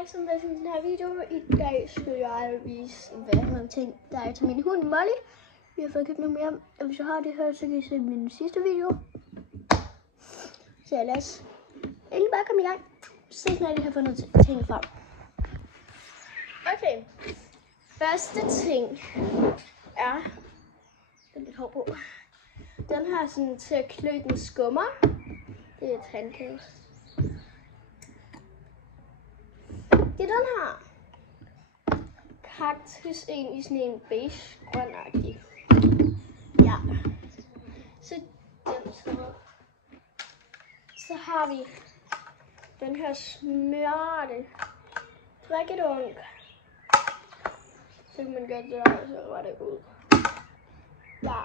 hej, som vil se den her video. I dag skal jeg vise, hvad jeg har tænkt, der er til min hund Molly. Vi har fået købt nogle mere, og hvis jeg har det her, så kan I se min sidste video. Så lad os endelig bare komme i gang. Se, når jeg har fundet ting frem. Okay, første ting er, den er lidt hård på. Den her sådan til at klø den skummer. Det er et tandkæde. Det er den her kaktus en i sådan en beige grønagtig. Ja. Så den så har vi den her smørte drikkedunk. Så kan man gøre det der, så var det ud. Ja.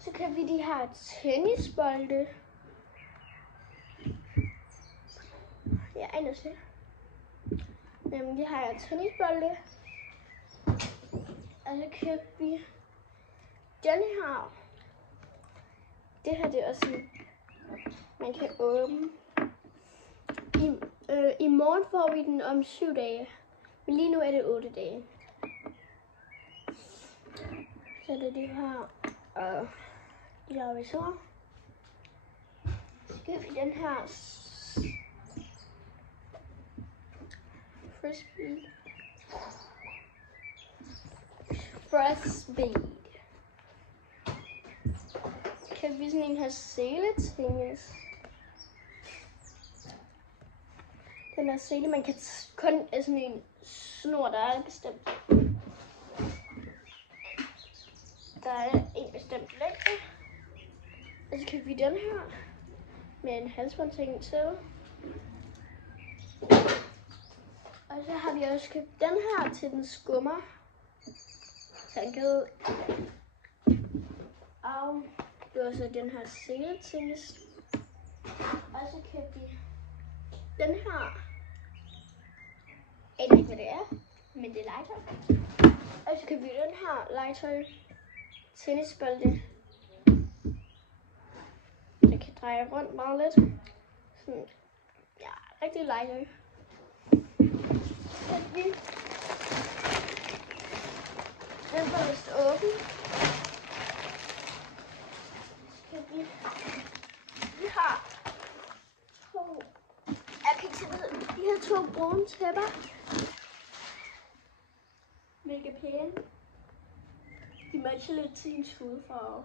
Så kan vi de her tennisbolde. Ja, ellers det. Jamen, det har jeg tennisbolde. Og så købte vi den her. Det her det er også en, man kan åbne. I morgen får vi den om 7 dage. Men lige nu er det 8 dage. Så det er det her. Og laver vi så. Så køber vi den her Frisbee. Kan vi sådan en her seletinges. Den her sele, man kan kun af sådan en snor, der er bestemt. Der er en bestemt længde. Og så kan vi den her med en halsbåndting til. Og så har vi også købt den her til den skummer tandkæde. Og det var så den her seletinges. Og så købte vi den her. Jeg ved ikke, hvad det er, men det er legetøj. Og så købte vi den her legetøj tennisbolde. Jeg kan dreje rundt meget lidt. Sådan, ja, rigtig legetøj. Den var vist åben. Vi har to. Jeg kan ikke se, hvad de her to brune tæpper. Mega pæne. De matcher lidt til en hudfarve.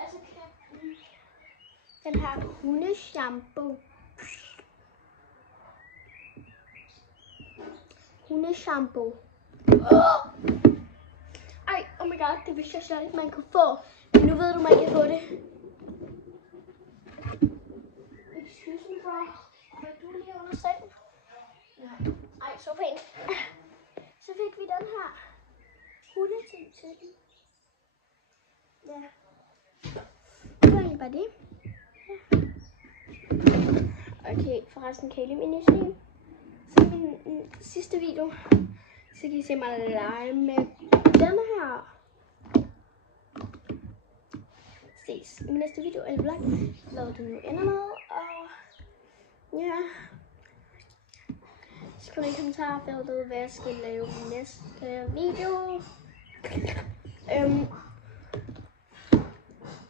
Altså kan den her hundeshampoo. Hundeshampoo. Ej, oh my god, det vidste jeg slet ikke, man kunne få. Men nu ved du, man kan få det. Excuse me, bro. Er du lige under sengen? Ja. Ej, så fint. Så fik vi den her hundeting til den. Ja. Det var egentlig bare det. Ja. Okay, forresten kan I lide min nye så min sidste video, så kan I se mig lege med den her. Ses i min næste video eller vlog, hvad det nu ender med. Og ja, skriv i kommentarfeltet, hvad jeg skal lave i næste video.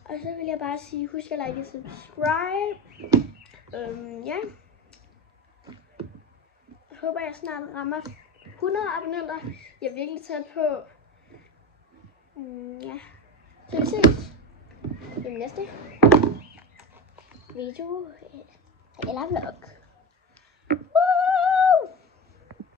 Og så vil jeg bare sige, husk at like og subscribe. Ja. Jeg håber, jeg snart rammer 100 abonnenter. Jeg er virkelig tæt på. Ja. Så vi ses i den næste video eller vlog.